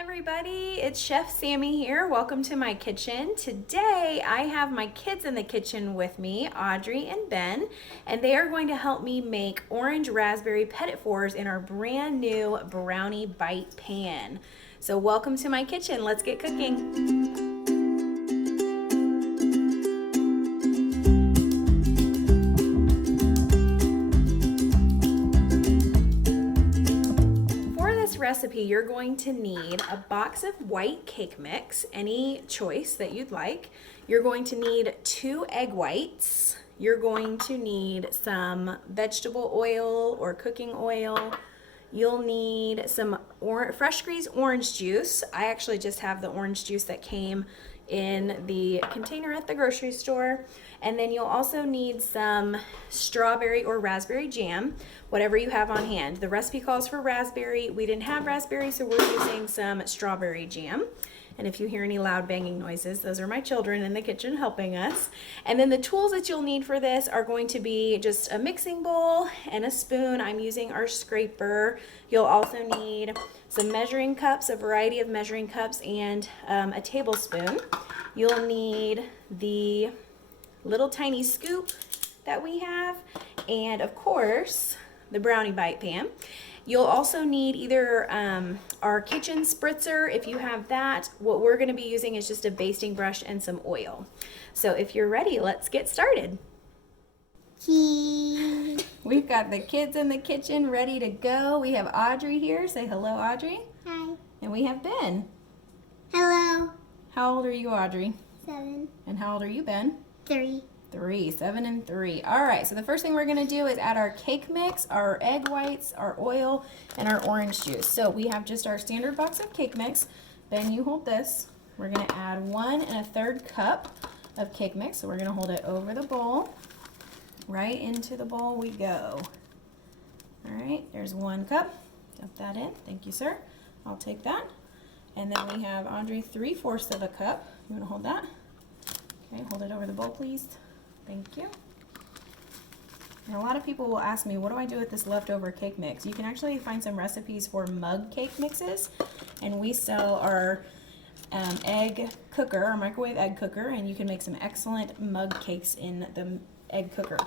Everybody, it's Chef Sammy here. Welcome to my kitchen. Today I have my kids in the kitchen with me, Audrey and Ben, and they are going to help me make orange raspberry petit fours in our brand new brownie bite pan. So welcome to my kitchen. Let's get cooking. Recipe, you're going to need a box of white cake mix, any choice that you'd like. You're going to need 2 egg whites. You're going to need some vegetable oil or cooking oil. You'll need some fresh squeezed orange juice. I actually just have the orange juice that came in the container at the grocery store. And then you'll also need some strawberry or raspberry jam, whatever you have on hand. The recipe calls for raspberry. We didn't have raspberry, so we're using some strawberry jam. And if you hear any loud banging noises, those are my children in the kitchen helping us. And then the tools that you'll need for this are going to be just a mixing bowl and a spoon. I'm using our scraper. You'll also need some measuring cups, a variety of measuring cups, and a tablespoon. You'll need the little tiny scoop that we have, and of course, the brownie bite pan. You'll also need either our kitchen spritzer, if you have that. What we're gonna be using is just a basting brush and some oil. So if you're ready, let's get started. Cheese. We've got the kids in the kitchen ready to go. We have Audrey here. Say hello, Audrey. Hi. And we have Ben. Hello. How old are you, Audrey? 7. And how old are you, Ben? 3. 3, 7 and 3. All right, so the first thing we're gonna do is add our cake mix, our egg whites, our oil, and our orange juice. So we have just our standard box of cake mix. Ben, you hold this. We're gonna add 1 1/3 cup of cake mix. So we're gonna hold it over the bowl. Right into the bowl we go. All right, there's 1 cup. Dump that in. Thank you, sir. I'll take that. And then we have, Audrey, 3/4 of a cup. You wanna hold that? Okay, hold it over the bowl, please. Thank you. And a lot of people will ask me, what do I do with this leftover cake mix? You can actually find some recipes for mug cake mixes, and we sell our egg cooker, our microwave egg cooker, and you can make some excellent mug cakes in the egg cooker.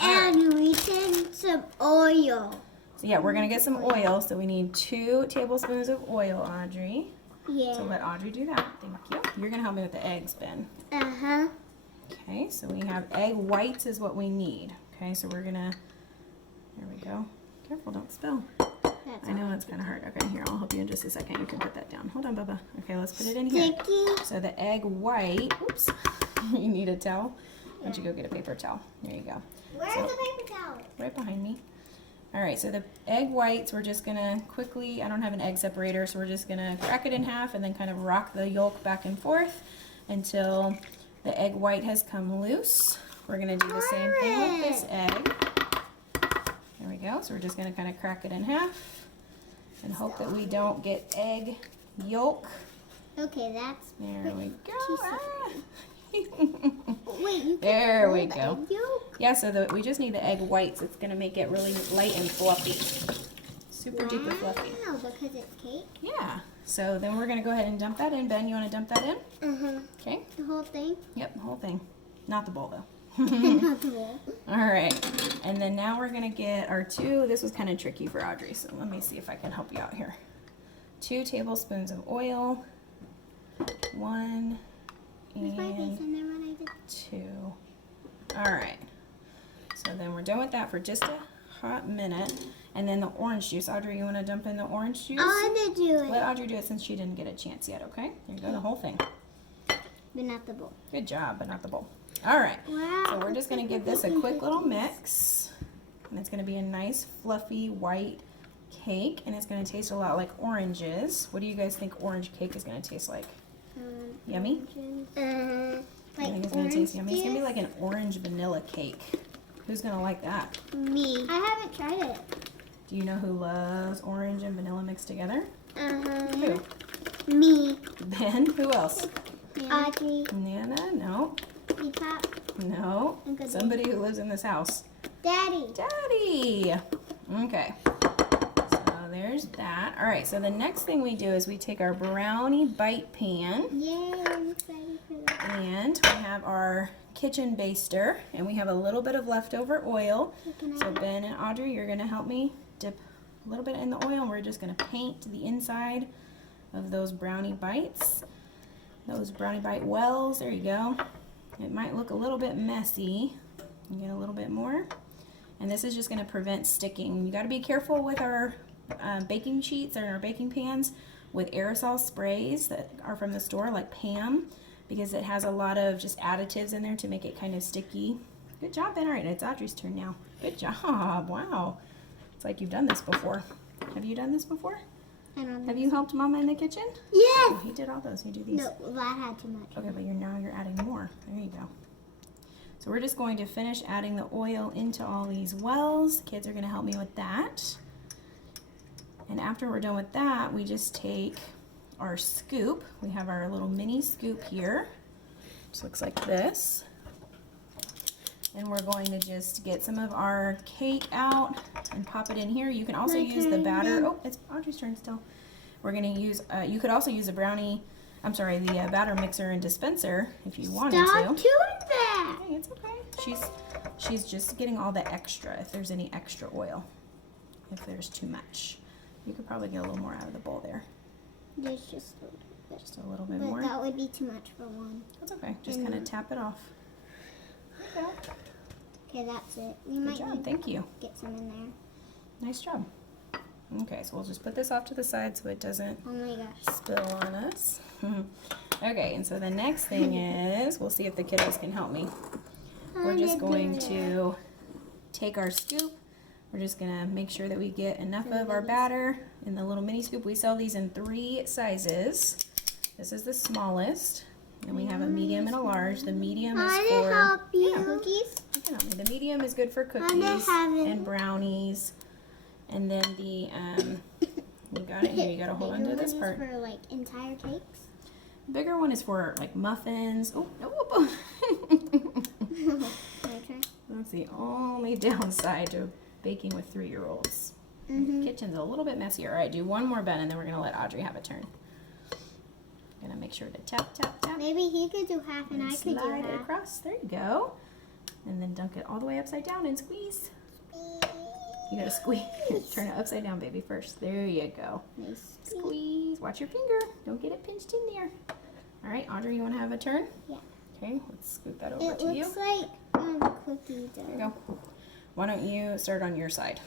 And we need some oil. So yeah, we're gonna get some oil. So we need 2 tablespoons of oil, Audrey. Yeah. So let Audrey do that. Thank you. You're gonna help me with the eggs, Ben. Uh-huh. Okay, so we have egg whites is what we need. Okay, so we're gonna, there we go. Careful, don't spill. I know it's kind of hard. Okay, here, I'll help you in just a second. You can put that down. Hold on, Bubba. Okay, let's put it in here. Sticky. So the egg white, oops, you need a towel. Why don't you go get a paper towel? There you go. Where's the paper towel? Right behind me. All right, so the egg whites, we're just gonna quickly, I don't have an egg separator, so we're just gonna crack it in half and then kind of rock the yolk back and forth until the egg white has come loose. We're gonna do the same thing with this egg. There we go. So we're just gonna kind of crack it in half and hope that we don't get egg yolk. Okay, that's There we go. Ah. Wait, you There we hold go. egg yolk? Yeah, so we just need the egg whites. It's gonna make it really light and fluffy. Super duper fluffy. No, because it's cake. Yeah. So then we're gonna go ahead and dump that in. Ben, you wanna dump that in? Uh-huh. Okay. The whole thing? Yep, the whole thing. Not the bowl though. Not the bowl. All right, and then now we're gonna get our 2, this was kind of tricky for Audrey, so let me see if I can help you out here. 2 tablespoons of oil, 1 and 2. All right, so then we're done with that for just a hot minute. And then the orange juice. Audrey, you wanna dump in the orange juice? I want to do it. Let Audrey do it since she didn't get a chance yet, okay? Here you go, the whole thing. But not the bowl. Good job, but not the bowl. All right, Wow. so we're just gonna give this a quick little mix. And it's gonna be a nice fluffy white cake, and it's gonna taste a lot like oranges. What do you guys think orange cake is gonna taste like? Yummy? Like I think it's gonna taste yummy. It's gonna be like an orange vanilla cake. Who's gonna like that? Me. I haven't tried it. Do you know who loves orange and vanilla mixed together? Uh-huh. Who? Me. Ben? Who else? Audrey. Nana? No. Pop. No. Uncle Somebody who lives in this house. Daddy. Daddy! Okay. So there's there's that. All right, so the next thing we do is we take our brownie bite pan. Yay, I'm excited for that. And we have our kitchen baster, and we have a little bit of leftover oil. So Ben and Audrey, you're gonna help me dip a little bit in the oil, and we're just gonna paint the inside of those brownie bites. Those brownie bite wells, there you go. It might look a little bit messy. You get a little bit more. And this is just gonna prevent sticking. You gotta be careful with our baking sheets or our baking pans with aerosol sprays that are from the store, like Pam, because it has a lot of just additives in there to make it kind of sticky. Good job, Ben. All right, it's Audrey's turn now. Good job. Wow. It's like you've done this before. Have you done this before? I don't know. Have you helped Mama in the kitchen? Yes. Oh, he did all those. You do these. No, that had too much. Okay, but now you're adding more. There you go. So we're just going to finish adding the oil into all these wells. Kids are going to help me with that. And after we're done with that, we just take our scoop. We have our little mini scoop here. Just looks like this. And we're going to just get some of our cake out and pop it in here. You can also use the batter. Oh, it's Audrey's turn still. We're going to use, you could also use a the batter mixer and dispenser if you wanted Stop to. doing that. Hey, it's okay. She's just getting all the extra, if there's any extra oil. If there's too much. You could probably get a little more out of the bowl there. There's just a little bit. Just a little bit But more. that would be too much for one. That's okay. Just kind of tap it off. There you go. Okay, that's it. You Good might job. need Thank you. to get some in there. Nice job. Okay, so we'll just put this off to the side so it doesn't Oh my gosh. spill on us. Okay, and so the next thing is, we'll see if the kiddos can help me. We're just going to take our scoop. We're just going to make sure that we get enough of our batter in the little mini scoop. We sell these in 3 sizes. This is the smallest. And we have a medium and a large. The medium is for help you. Cookies? you can help me. The medium is good for gonna cookies have it. and brownies. And then the you got it here. You got to hold on to this part. For like entire cakes. The bigger one is for like muffins. Oh, My turn. that's the only downside to baking with 3-year-olds. The kitchen's a little bit messier. All right, do one more, Ben, and then we're gonna let Audrey have a turn. Gonna make sure to tap, tap, tap. Maybe he could do half and I could do Slide it half. across. There you go. And then dunk it all the way upside down and squeeze. You gotta squeeze. Turn it upside down, baby, first. There you go. Nice. Squeeze. Watch your finger. Don't get it pinched in there. All right, Audrey, you want to have a turn? Yeah. Okay, let's scoot that over It to you. looks like cookie dough. There you go. Why don't you start on your side?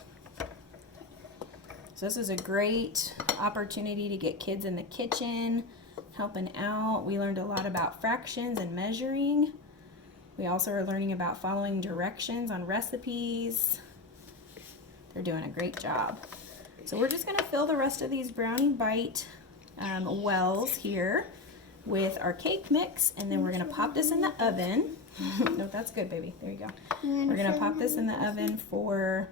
So this is a great opportunity to get kids in the kitchen, helping out. We learned a lot about fractions and measuring. We also are learning about following directions on recipes. They're doing a great job. So we're just gonna fill the rest of these brownie bite wells here with our cake mix, and then we're gonna pop this in the oven. No, that's good, baby. There you go. We're gonna pop this in the oven for,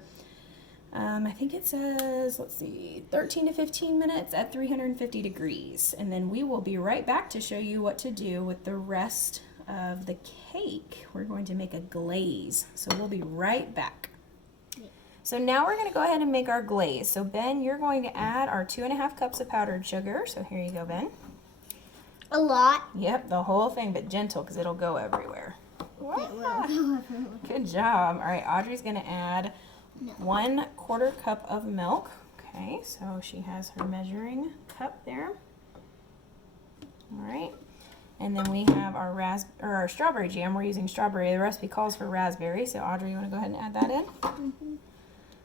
I think it says, let's see, 13 to 15 minutes at 350 degrees. And then we will be right back to show you what to do with the rest of the cake. We're going to make a glaze. So we'll be right back. So now we're gonna go ahead and make our glaze. So Ben, you're going to add our 2½ cups of powdered sugar. So here you go, Ben. A lot. Yep, the whole thing, but gentle because it'll go everywhere. It will. Good job. All right, Audrey's gonna add 1/4 cup of milk. Okay, so she has her measuring cup there. All right, and then we have our strawberry jam. We're using strawberry. The recipe calls for raspberry, so Audrey, you want to go ahead and add that in? Mm-hmm.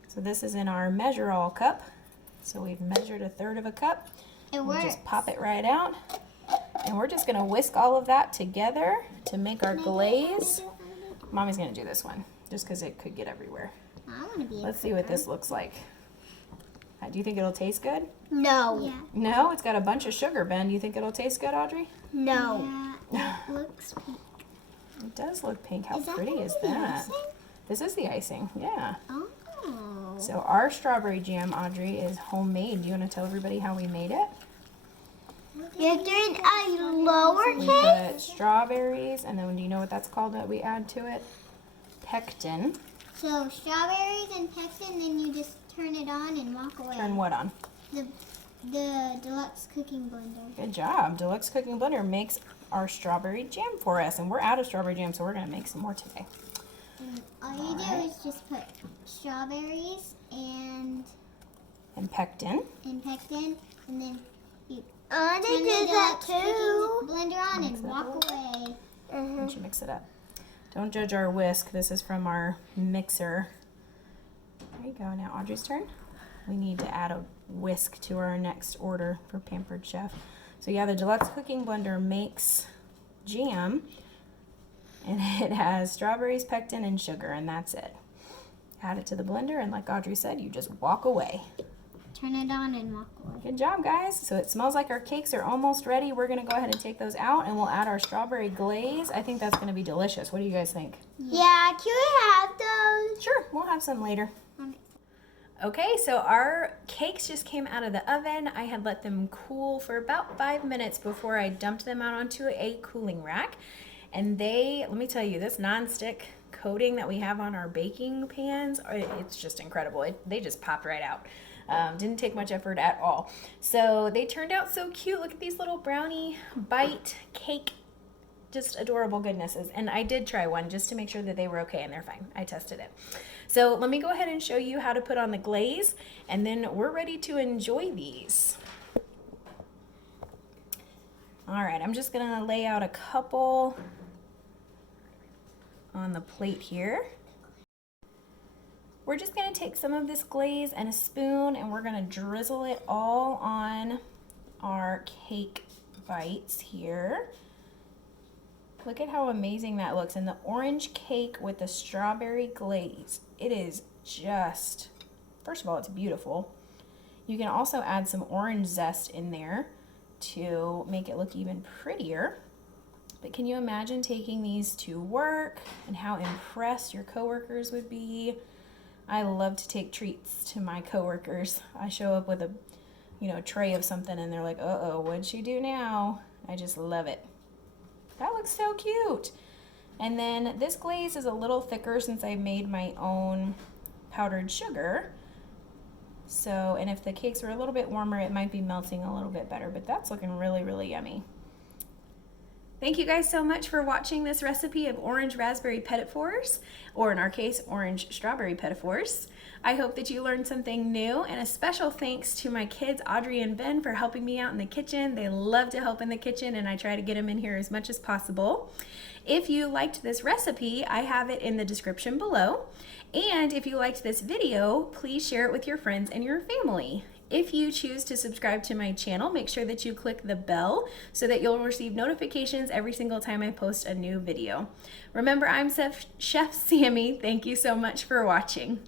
So this is in our measure all cup. So we've measured 1/3 cup. It We'll works. just pop it right out. And we're just gonna whisk all of that together to make our glaze. Mommy's gonna do this one, just because it could get everywhere. I want to be. Let's see what this looks like. Do you think it'll taste good? No. Yeah. No, it's got a bunch of sugar, Ben. Do you think it'll taste good, Audrey? No. Yeah, it looks pink. It does look pink. How Is that pretty gonna is be that? icing? This is the icing, yeah. Oh. So our strawberry jam, Audrey, is homemade. Do you want to tell everybody how we made it? You're doing a lower We cake? put strawberries, and then do you know what that's called that we add to it? Pectin. So strawberries and pectin, then you just turn it on and walk away. Turn what on? the deluxe cooking blender. Good job. Deluxe Cooking Blender makes our strawberry jam for us, and we're out of strawberry jam, so we're gonna make some more today. And all you do is just put strawberries and pectin. Pectin, and then you I turn did the that deluxe too. cooking blender on Mix and that walk away. Once you mix it up. Don't judge our whisk. This is from our mixer. There you go. Now Audrey's turn. We need to add a whisk to our next order for Pampered Chef. So yeah, the Deluxe Cooking Blender makes jam, and it has strawberries, pectin, and sugar, and that's it. Add it to the blender, and like Audrey said, you just walk away. Turn it on and walk away. Good job, guys. So it smells like our cakes are almost ready. We're gonna go ahead and take those out, and we'll add our strawberry glaze. I think that's gonna be delicious. What do you guys think? Yeah, can we have those? Sure, we'll have some later. Okay, so our cakes just came out of the oven. I had let them cool for about 5 minutes before I dumped them out onto a cooling rack. And let me tell you, this nonstick coating that we have on our baking pans, it's just incredible. They just popped right out. Didn't take much effort at all. So they turned out so cute. Look at these little brownie bite cake, just adorable goodnesses. And I did try one just to make sure that they were okay, and they're fine. I tested it. So let me go ahead and show you how to put on the glaze, and then we're ready to enjoy these. All right, I'm just gonna lay out a couple on the plate here. We're just gonna take some of this glaze and a spoon, and we're gonna drizzle it all on our cake bites here. Look at how amazing that looks. And the orange cake with the strawberry glaze. It is just, first of all, it's beautiful. You can also add some orange zest in there to make it look even prettier. But can you imagine taking these to work and how impressed your coworkers would be? I love to take treats to my coworkers. I show up with a, tray of something, and they're like, uh-oh, what'd she do now? I just love it. That looks so cute. And then this glaze is a little thicker since I made my own powdered sugar. So, and if the cakes were a little bit warmer, it might be melting a little bit better, but that's looking really, really yummy. Thank you guys so much for watching this recipe of orange raspberry petit fours, or in our case, orange strawberry petit fours. I hope that you learned something new, and a special thanks to my kids, Audrey and Ben, for helping me out in the kitchen. They love to help in the kitchen, and I try to get them in here as much as possible. If you liked this recipe, I have it in the description below. And if you liked this video, please share it with your friends and your family. If you choose to subscribe to my channel, make sure that you click the bell so that you'll receive notifications every single time I post a new video. Remember, I'm Chef Sammy. Thank you so much for watching.